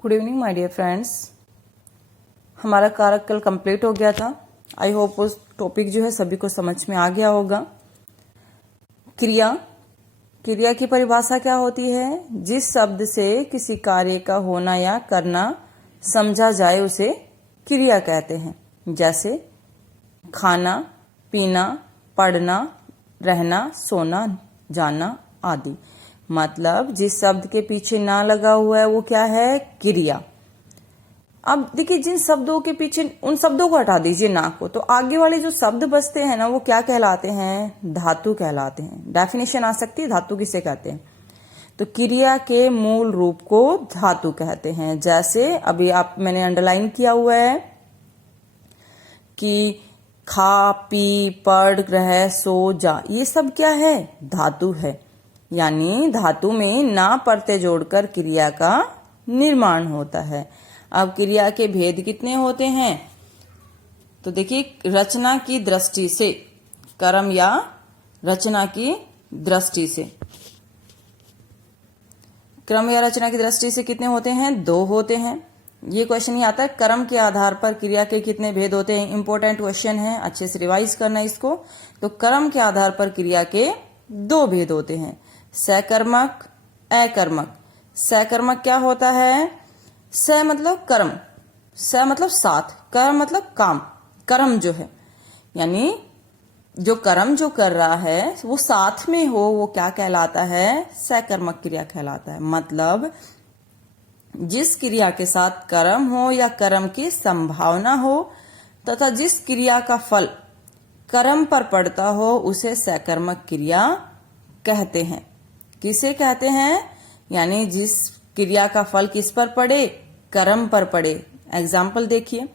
Good evening my dear friends. हमारा कारक कल कंप्लीट हो गया था। आई होप उस टॉपिक जो है सभी को समझ में आ गया होगा। क्रिया क्रिया की परिभाषा क्या होती है? जिस शब्द से किसी कार्य का होना या करना समझा जाए उसे क्रिया कहते हैं। जैसे खाना, पीना, पढ़ना, रहना, सोना, जाना आदि। मतलब जिस शब्द के पीछे ना लगा हुआ है वो क्या है? क्रिया। अब देखिए, जिन शब्दों के पीछे, उन शब्दों को हटा दीजिए ना को, तो आगे वाले जो शब्द बचते हैं ना वो क्या कहलाते हैं? धातु कहलाते हैं। डेफिनेशन आ सकती है धातु किसे कहते हैं? तो क्रिया के मूल रूप को धातु कहते हैं। जैसे अभी मैंने अंडरलाइन किया हुआ है कि खा, पी, पढ़, रह, सो, जा, ये सब क्या है? धातु है। यानी धातु में ना प्रत्यय जोड़कर क्रिया का निर्माण होता है। अब क्रिया के भेद कितने होते हैं? तो देखिए, रचना की दृष्टि से, कर्म या रचना की दृष्टि से, क्रम या रचना की दृष्टि से कितने होते हैं? 2 होते हैं। ये क्वेश्चन ही आता है, कर्म के आधार पर क्रिया के कितने भेद होते हैं? इंपॉर्टेंट क्वेश्चन है, अच्छे से रिवाइज करना इसको। तो कर्म के आधार पर क्रिया के 2 भेद होते हैं, सकर्मक, अकर्मक। सकर्मक क्या होता है? स मतलब कर्म, स मतलब साथ, कर्म मतलब काम, कर्म जो है, यानी जो कर्म जो कर रहा है वो साथ में हो, वो क्या कहलाता है? सकर्मक क्रिया कहलाता है। मतलब जिस क्रिया के साथ कर्म हो या कर्म की संभावना हो तथा जिस क्रिया का फल कर्म पर पड़ता हो उसे सकर्मक क्रिया कहते हैं। किसे कहते हैं? यानी जिस क्रिया का फल किस पर पड़े? कर्म पर पड़े। एग्जाम्पल देखिए,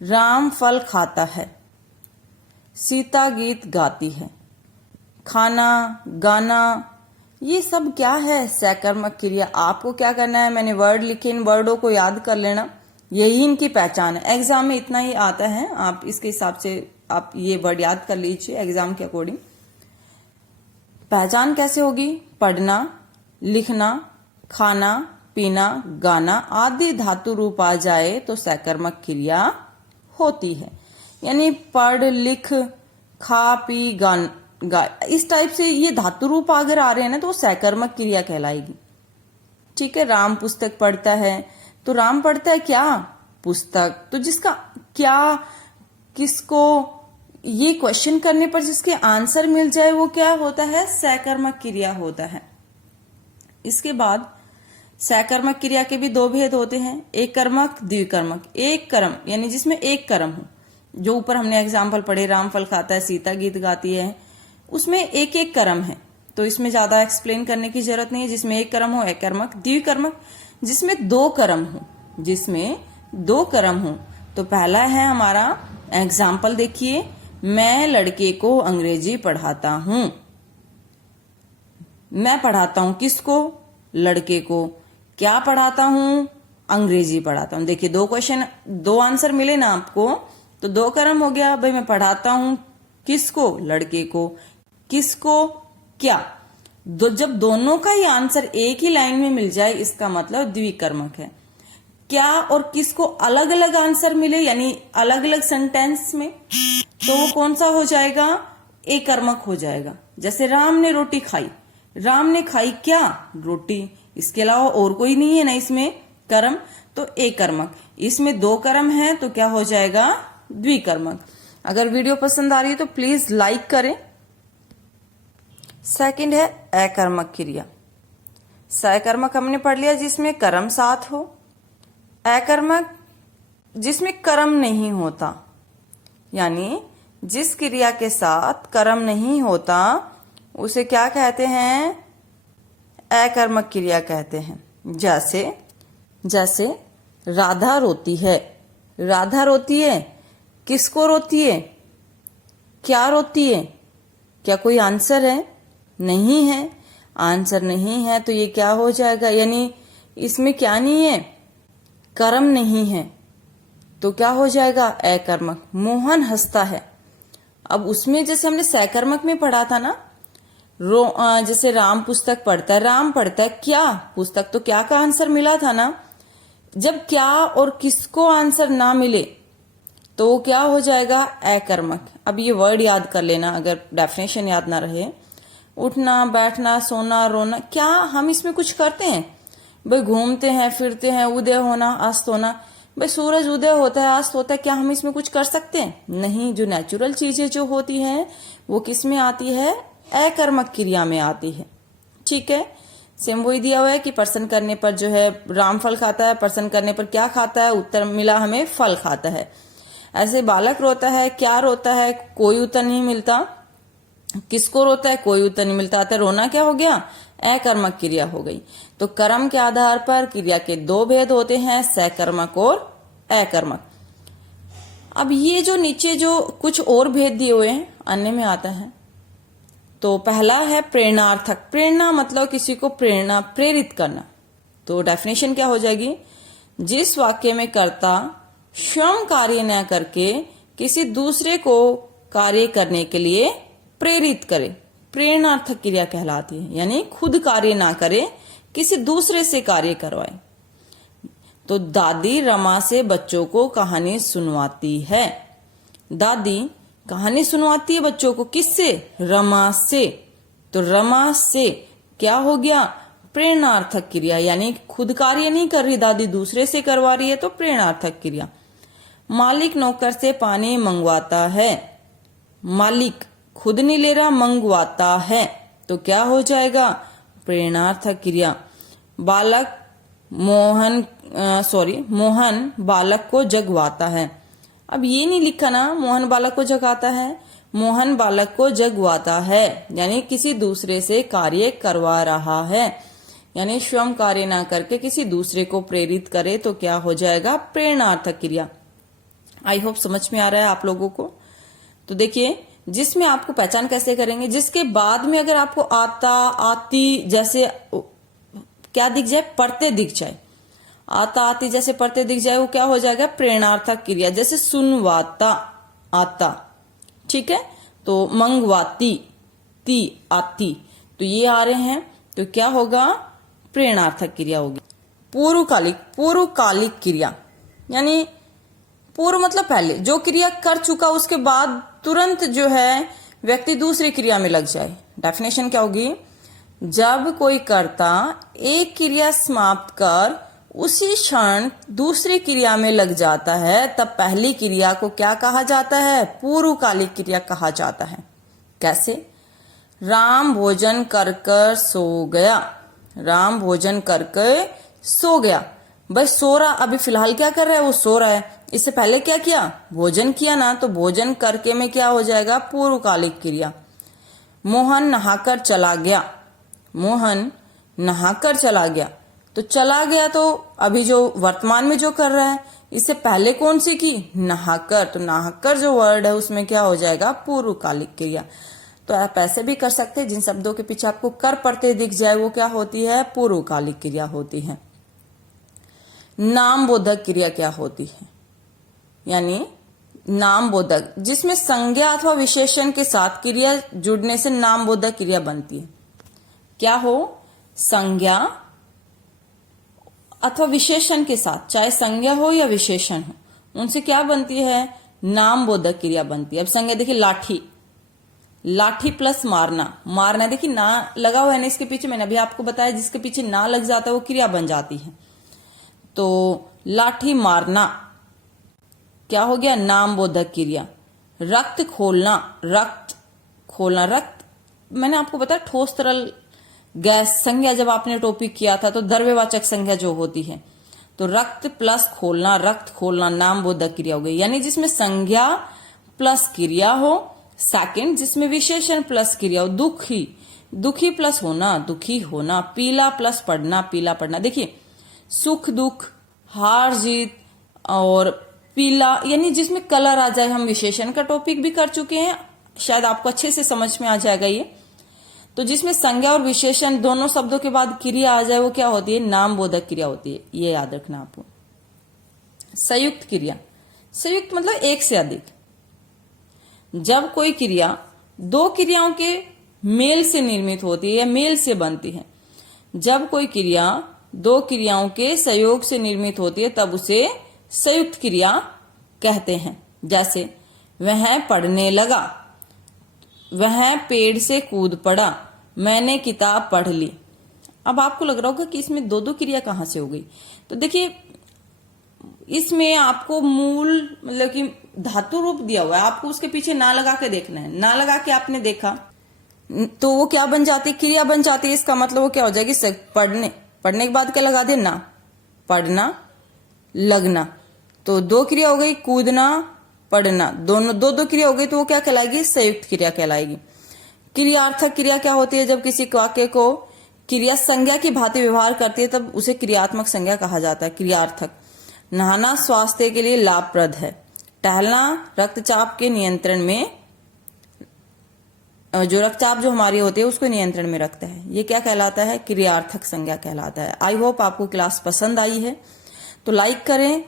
राम फल खाता है, सीता गीत गाती है, खाना, गाना, ये सब क्या है? सकर्मक क्रिया। आपको क्या करना है? मैंने वर्ड लिखे, इन वर्डों को याद कर लेना, यही इनकी पहचान है। एग्जाम में इतना ही आता है, आप इसके हिसाब से आप ये वर्ड याद कर लीजिए एग्जाम के अकॉर्डिंग। पहचान कैसे होगी? पढ़ना, लिखना, खाना, पीना, गाना आदि धातु रूप आ जाए तो सकर्मक क्रिया होती है। यानी पढ़, लिख, खा, पी, इस टाइप से ये धातु रूप अगर आ रहे हैं ना तो वो सकर्मक क्रिया कहलाएगी। ठीक है। राम पुस्तक पढ़ता है, तो राम पढ़ता है क्या? पुस्तक। तो जिसका क्या, किसको, ये क्वेश्चन करने पर जिसके आंसर मिल जाए वो क्या होता है? सकर्मक क्रिया होता है। इसके बाद सकर्मक क्रिया के भी 2 भेद होते हैं, एक कर्मक, द्विकर्मक। एक कर्म यानी जिसमें एक कर्म हो, जो ऊपर हमने एग्जाम्पल पढ़े, राम फल खाता है, सीता गीत गाती है, उसमें एक एक कर्म है, तो इसमें ज्यादा एक्सप्लेन करने की जरूरत नहीं है। जिसमें एक कर्म हो एकर्मक। द्विकर्मक जिसमें 2 कर्म हो, जिसमें 2 कर्म हो। तो पहला है हमारा एग्जाम्पल देखिए, मैं लड़के को अंग्रेजी पढ़ाता हूं। मैं पढ़ाता हूं किसको? लड़के को। क्या पढ़ाता हूं? अंग्रेजी पढ़ाता हूं। देखिए 2 क्वेश्चन, 2 आंसर मिले ना आपको, तो 2 कर्म हो गया। भाई मैं पढ़ाता हूं किसको? लड़के को। किसको? क्या? जब दोनों का ही आंसर एक ही लाइन में मिल जाए इसका मतलब द्विकर्मक है। क्या और किसको अलग अलग आंसर मिले, यानी अलग अलग सेंटेंस में, तो वो कौन सा हो जाएगा? एक कर्मक हो जाएगा। जैसे राम ने रोटी खाई, राम ने खाई क्या? रोटी। इसके अलावा और कोई नहीं है ना इसमें कर्म, तो एक कर्मक। इसमें 2 कर्म है तो क्या हो जाएगा? द्विकर्मक। अगर वीडियो पसंद आ रही है तो प्लीज लाइक करें। सेकंड है अकर्मक क्रिया। सकर्मक हमने पढ़ लिया जिसमें कर्म साथ हो। अकर्मक जिसमें कर्म नहीं होता, यानी जिस क्रिया के साथ कर्म नहीं होता उसे क्या कहते हैं? अकर्मक क्रिया कहते हैं। जैसे राधा रोती है। राधा रोती है, किसको रोती है? क्या रोती है? क्या कोई आंसर है? नहीं है। आंसर नहीं है तो ये क्या हो जाएगा? यानी इसमें क्या नहीं है? कर्म नहीं है, तो क्या हो जाएगा? अकर्मक। मोहन हंसता है। अब उसमें जैसे हमने सकर्मक में पढ़ा था ना, जैसे राम पुस्तक पढ़ता है, राम पढ़ता है क्या? पुस्तक। तो क्या का आंसर मिला था ना? जब क्या और किसको आंसर ना मिले तो क्या हो जाएगा, अकर्मक। अब ये वर्ड याद कर लेना अगर डेफिनेशन याद ना रहे। उठना, बैठना, सोना, रोना, क्या हम इसमें कुछ करते हैं? भाई घूमते हैं, फिरते हैं, उदय होना, अस्त होना। भाई सूरज उदय होता है, अस्त होता है, क्या हम इसमें कुछ कर सकते हैं? नहीं। जो नेचुरल चीजें जो होती हैं वो किस में आती है, अकर्मक क्रिया में आती है। ठीक है। सेम वही दिया हुआ है कि प्रश्न करने पर जो है राम फल खाता है, प्रश्न करने पर क्या खाता है, उत्तर मिला हमें फल खाता है। ऐसे बालक रोता है, क्या रोता है, कोई उत्तर नहीं मिलता। किसको रोता है, कोई उत्तर नहीं मिलता। तो रोना क्या हो गया, अकर्मक क्रिया हो गई। तो कर्म के आधार पर क्रिया के दो भेद होते हैं, सकर्मक और अकर्मक। अब ये जो नीचे जो कुछ और भेद दिए हुए हैं अन्य में आता है। तो पहला है प्रेरणार्थक। प्रेरणा मतलब किसी को प्रेरणा, प्रेरित करना। तो डेफिनेशन क्या हो जाएगी, जिस वाक्य में कर्ता स्वयं कार्य न करके किसी दूसरे को कार्य करने के लिए प्रेरित करे, प्रेरणार्थक क्रिया कहलाती है। यानी खुद कार्य ना करे, किसी दूसरे से कार्य करवाए। तो दादी रमा से बच्चों को कहानी सुनवाती है। दादी कहानी सुनवाती है बच्चों को, किससे, रमा से। तो रमा से क्या हो गया, प्रेरणार्थक क्रिया। यानी खुद कार्य नहीं कर रही दादी, दूसरे से करवा रही है, तो प्रेरणार्थक क्रिया। मालिक नौकर से पानी मंगवाता है। मालिक खुद नहीं ले रहा, मंगवाता है, तो क्या हो जाएगा, प्रेरणार्थक क्रिया। बालक मोहन बालक को जगवाता है। अब ये नहीं लिखा ना मोहन बालक को जगाता है, मोहन बालक को जगवाता है। यानी किसी दूसरे से कार्य करवा रहा है। यानी स्वयं कार्य ना करके किसी दूसरे को प्रेरित करे, तो क्या हो जाएगा, प्रेरणार्थक क्रिया। आई होप समझ में आ रहा है आप लोगों को। तो देखिए, जिसमें आपको पहचान कैसे करेंगे, जिसके बाद में अगर आपको आता, आती जैसे क्या दिख जाए, पढ़ते दिख जाए, आता, आती जैसे पढ़ते दिख जाए, वो क्या हो जाएगा, प्रेरणार्थक क्रिया। जैसे सुनवाता, आता, ठीक है। तो मंगवाती, ती, आती, तो ये आ रहे हैं, तो क्या होगा, प्रेरणार्थक क्रिया होगी। पूर्वकालिक क्रिया, यानी पूर्व मतलब पहले, जो क्रिया कर चुका उसके बाद तुरंत जो है व्यक्ति दूसरी क्रिया में लग जाए। डेफिनेशन क्या होगी, जब कोई कर्ता एक क्रिया समाप्त कर उसी क्षण दूसरी क्रिया में लग जाता है, तब पहली क्रिया को क्या कहा जाता है, पूर्वकालिक क्रिया कहा जाता है। कैसे, राम भोजन कर कर सो गया। राम भोजन करके सो गया। भाई सो रहा, अभी फिलहाल क्या कर रहा है, वो सो रहा है। इससे पहले क्या किया, भोजन किया ना, तो भोजन करके में क्या हो जाएगा, पूर्वकालिक क्रिया। मोहन नहाकर चला गया। मोहन नहाकर चला गया, तो चला गया तो अभी जो वर्तमान में जो कर रहा है, इससे पहले कौन सी की, नहाकर। तो नहाकर जो वर्ड है उसमें क्या हो जाएगा, पूर्वकालिक क्रिया। तो आप ऐसे भी कर सकते हैं, जिन शब्दों के पीछे आपको कर पड़ते दिख जाए वो क्या होती है, पूर्वकालिक क्रिया होती है। नाम बोधक क्रिया क्या होती है, यानी नाम बोधक जिसमें संज्ञा अथवा विशेषण के साथ क्रिया जुड़ने से नाम बोधक क्रिया बनती है। क्या हो, संज्ञा अथवा विशेषण के साथ, चाहे संज्ञा हो या विशेषण हो, उनसे क्या बनती है, नाम बोधक क्रिया बनती है। अब संज्ञा देखिए, लाठी, लाठी प्लस मारना, मारना देखिए ना लगा हुआ है ना इसके पीछे, मैंने अभी आपको बताया जिसके पीछे ना लग जाता है वो क्रिया बन जाती है। तो लाठी मारना क्या हो गया, नाम बोधक क्रिया। रक्त खोलना, रक्त खोलना, रक्त मैंने आपको बताया ठोस तरल गैस संज्ञा, जब आपने टॉपिक किया था तो द्रव्यवाचक संज्ञा जो होती है, तो रक्त प्लस खोलना, रक्त खोलना नाम बोधक क्रिया हो गई। यानी जिसमें संज्ञा प्लस क्रिया हो। सेकंड, जिसमें विशेषण प्लस क्रिया हो। दुखी, दुखी प्लस होना, दुखी होना। पीला प्लस पढ़ना, पीला पढ़ना। देखिए सुख दुख, हार जीत और पीला, यानी जिसमें कलर आ जाए, हम विशेषण का टॉपिक भी कर चुके हैं, शायद आपको अच्छे से समझ में आ जाएगा ये। तो जिसमें संज्ञा और विशेषण दोनों शब्दों के बाद क्रिया आ जाए वो क्या होती है, नाम बोधक क्रिया होती है। ये याद रखना आपको। संयुक्त क्रिया, संयुक्त मतलब एक से अधिक। जब कोई क्रिया दो क्रियाओं के मेल से निर्मित होती है या मेल से बनती है। जब कोई क्रिया दो क्रियाओं के संयोग से निर्मित होती है तब उसे संयुक्त क्रिया कहते हैं। जैसे वह पढ़ने लगा, वह पेड़ से कूद पड़ा, मैंने किताब पढ़ ली। अब आपको लग रहा होगा कि इसमें दो दो क्रिया कहां से हो गई। तो देखिए इसमें आपको मूल मतलब कि धातु रूप दिया हुआ है, आपको उसके पीछे ना लगा के देखना है। ना लगा के आपने देखा तो वो क्या बन जाती है, क्रिया बन जाती है। इसका मतलब वो क्या हो जाएगी, पढ़ने के बाद क्या लगा दे, ना, पढ़ना, लगना। तो दो क्रिया हो गई, कूदना, पढ़ना, दोनों दो दो क्रिया हो गई, तो वो क्या कहलाएगी, संयुक्त क्रिया कहलाएगी। क्रियार्थक क्रिया क्या होती है, जब किसी वाक्य को क्रिया संज्ञा की भांति व्यवहार करती है तब उसे क्रियात्मक संज्ञा कहा जाता है, क्रियार्थक। नहाना स्वास्थ्य के लिए लाभप्रद है। टहलना रक्तचाप के नियंत्रण में, जो रक्तचाप जो हमारी होती है उसको नियंत्रण में रखता है। ये क्या कहलाता है, क्रियार्थक संज्ञा कहलाता है। आई होप आपको क्लास पसंद आई है। तो लाइक करें,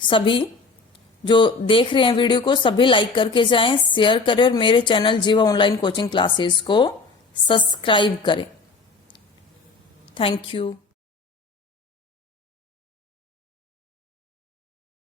सभी जो देख रहे हैं वीडियो को सभी लाइक करके जाएं, शेयर करें और मेरे चैनल जीवा ऑनलाइन कोचिंग क्लासेस को सब्सक्राइब करें। Thank you.